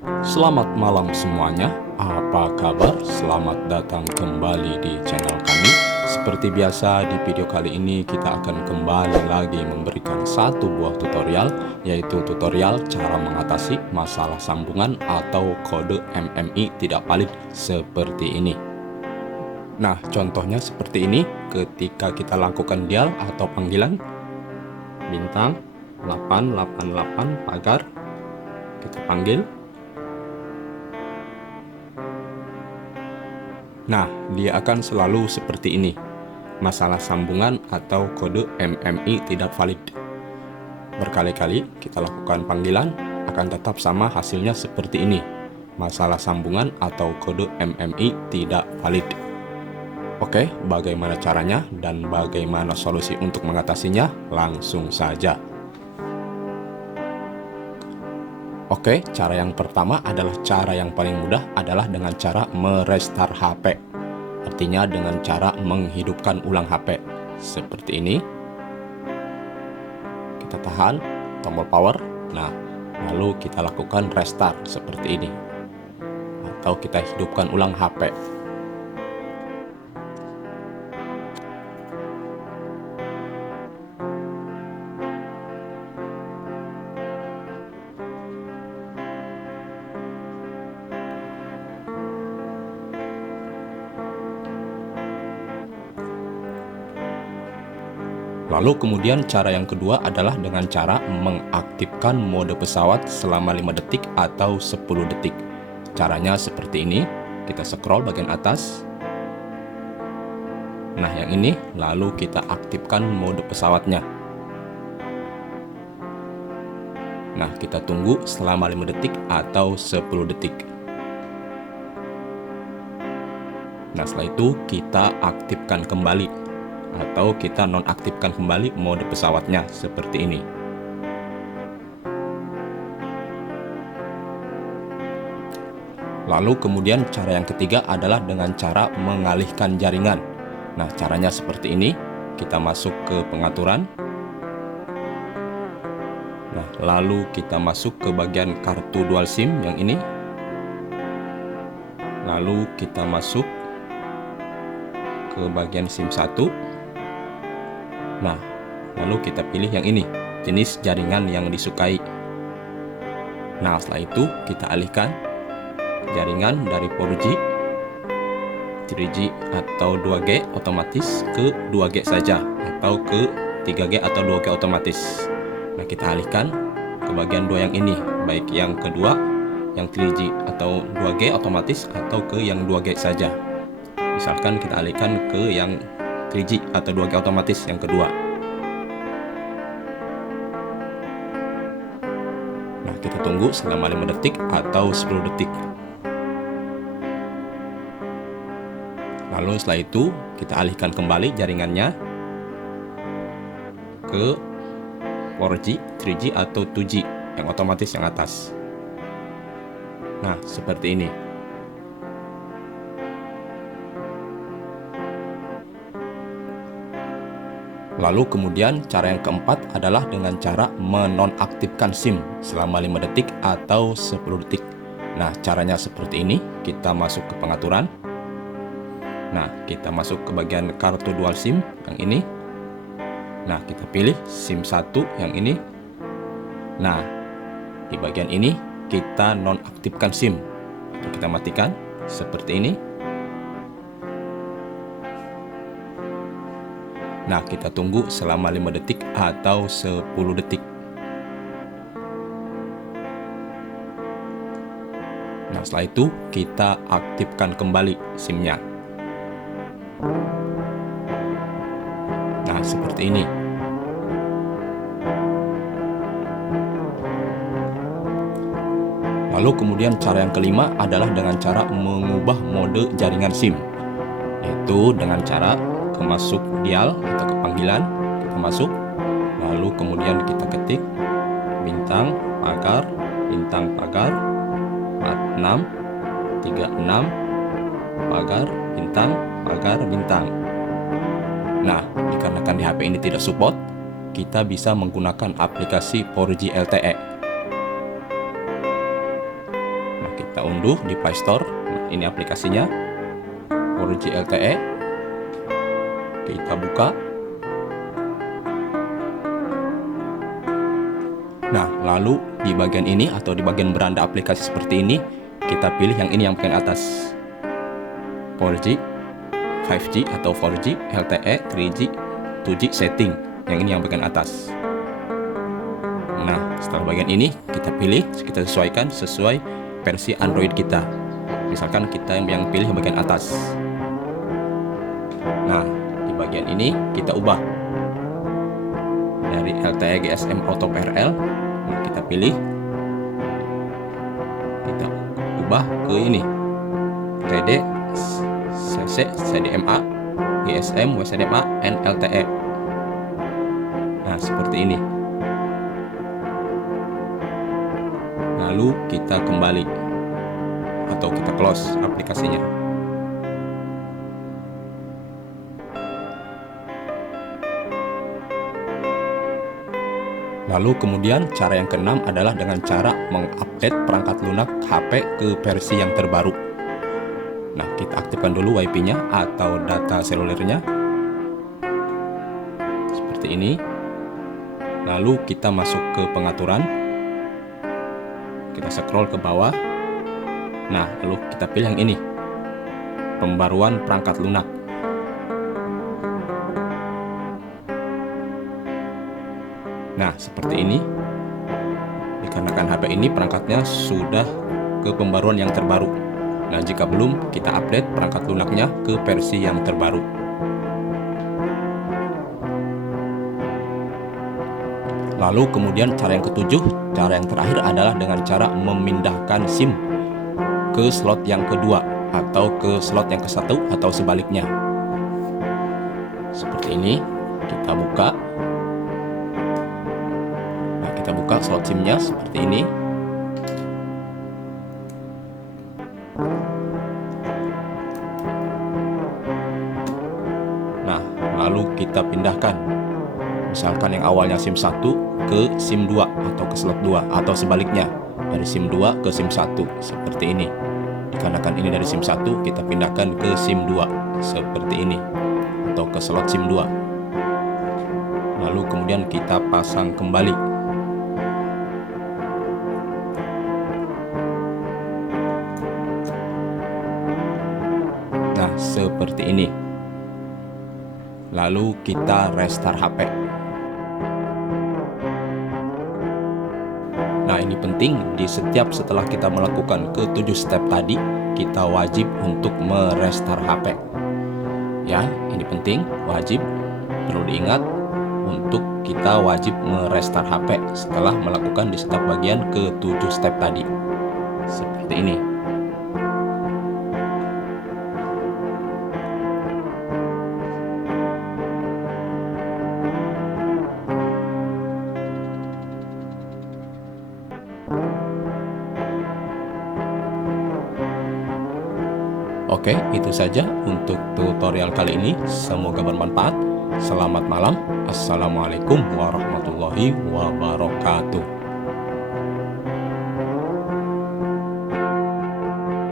Selamat malam semuanya, apa kabar? Selamat datang kembali di channel kami. Seperti biasa di video kali ini kita akan kembali lagi memberikan satu buah tutorial, yaitu tutorial cara mengatasi masalah sambungan atau kode MMI tidak valid seperti ini. Nah, contohnya seperti ini ketika kita lakukan dial atau panggilan bintang 888 pagar, kita panggil. Nah, dia akan selalu seperti ini. Masalah sambungan atau kode MMI tidak valid. Berkali-kali kita lakukan panggilan, akan tetap sama hasilnya seperti ini. Masalah sambungan atau kode MMI tidak valid. Oke, bagaimana caranya dan bagaimana solusi untuk mengatasinya? Langsung saja. Oke, cara yang pertama adalah cara yang paling mudah adalah dengan cara merestart HP. Artinya dengan cara menghidupkan ulang HP. Seperti ini. Kita tahan tombol power. Nah, lalu kita lakukan restart seperti ini. Atau kita hidupkan ulang HP. Lalu kemudian cara yang kedua adalah dengan cara mengaktifkan mode pesawat selama 5 detik atau 10 detik. Caranya seperti ini, kita scroll bagian atas. Nah yang ini, lalu kita aktifkan mode pesawatnya. Nah kita tunggu selama 5 detik atau 10 detik. Nah setelah itu kita aktifkan kembali. Atau kita nonaktifkan kembali mode pesawatnya seperti ini. Lalu kemudian cara yang ketiga adalah dengan cara mengalihkan jaringan. Nah caranya seperti ini, kita masuk ke pengaturan. Nah lalu kita masuk ke bagian kartu dual SIM yang ini. Lalu kita masuk ke bagian SIM 1. Nah, lalu kita pilih yang ini, jenis jaringan yang disukai. Nah, setelah itu kita alihkan jaringan dari 4G, 3G atau 2G otomatis ke 2G saja, atau ke 3G atau 2G otomatis. Nah, kita alihkan ke bagian dua yang ini, baik yang kedua, yang 3G atau 2G otomatis, atau ke yang 2G saja. Misalkan kita alihkan ke yang 3G atau 2G otomatis yang kedua. Nah, kita tunggu selama 5 detik atau 10 detik. Lalu setelah itu, kita alihkan kembali jaringannya ke 4G, 3G atau 2G yang otomatis yang atas. Nah, seperti ini. Lalu kemudian cara yang keempat adalah dengan cara menonaktifkan SIM selama 5 detik atau 10 detik. Nah caranya seperti ini, kita masuk ke pengaturan. Nah kita masuk ke bagian kartu dual SIM yang ini. Nah kita pilih SIM 1 yang ini. Nah di bagian ini kita nonaktifkan SIM. Kita matikan seperti ini. Nah, kita tunggu selama 5 detik atau 10 detik. Nah, setelah itu kita aktifkan kembali SIM-nya. Nah, seperti ini. Lalu kemudian cara yang kelima adalah dengan cara mengubah mode jaringan SIM. Yaitu dengan cara masuk dial atau ke panggilan, kita masuk, lalu kemudian kita ketik bintang pagar 46 36 pagar bintang. Nah, dikarenakan di HP ini tidak support, kita bisa menggunakan aplikasi 4G LTE. Kita unduh di Play Store. Nah, ini aplikasinya 4G LTE. Kita buka. Nah, lalu di bagian ini atau di bagian beranda aplikasi seperti ini, kita pilih yang ini yang bagian atas. 4G, 5G atau 4G, LTE, 3G, 2G setting. Yang ini yang bagian atas. Nah, setelah bagian ini kita pilih, kita sesuaikan sesuai versi Android kita. Misalkan kita yang pilih bagian atas. Nah, di bagian ini kita ubah dari LTE GSM Auto PRL. Nah, kita pilih, kita ubah ke ini TD, CC, CDMA, GSM, WCDMA, and LTE. Nah, seperti ini. Lalu kita kembali atau kita close aplikasinya. Lalu kemudian cara yang keenam adalah dengan cara mengupdate perangkat lunak HP ke versi yang terbaru. Nah, kita aktifkan dulu WiFi-nya atau data selulernya. Seperti ini. Lalu kita masuk ke pengaturan. Kita scroll ke bawah. Nah, lalu kita pilih yang ini. Pembaruan perangkat lunak. Nah, seperti ini. Dikarenakan HP ini perangkatnya sudah ke pembaruan yang terbaru. Nah, jika belum, kita update perangkat lunaknya ke versi yang terbaru. Lalu kemudian cara yang ketujuh, cara yang terakhir adalah dengan cara memindahkan SIM ke slot yang kedua atau ke slot yang ke-1 atau sebaliknya. Seperti ini, kita buka. Nah, kita buka slot SIM-nya seperti ini. Nah, lalu kita pindahkan. Misalkan yang awalnya SIM 1 ke SIM 2 atau ke slot 2 atau sebaliknya dari SIM 2 ke SIM 1 seperti ini. Dikarenakan ini dari SIM 1 kita pindahkan ke SIM 2 seperti ini atau ke slot SIM 2. Lalu kemudian kita pasang kembali. Nah, seperti ini. Lalu kita restart HP. Nah, ini penting, di setiap setelah kita melakukan ke-7 step tadi, kita wajib untuk merestart HP. Ya, ini penting, wajib, perlu diingat, untuk kita wajib merestart HP setelah melakukan di setiap bagian ke-7 step tadi. Seperti ini. Oke, itu saja untuk tutorial kali ini. Semoga bermanfaat. Selamat malam. Assalamualaikum warahmatullahi wabarakatuh.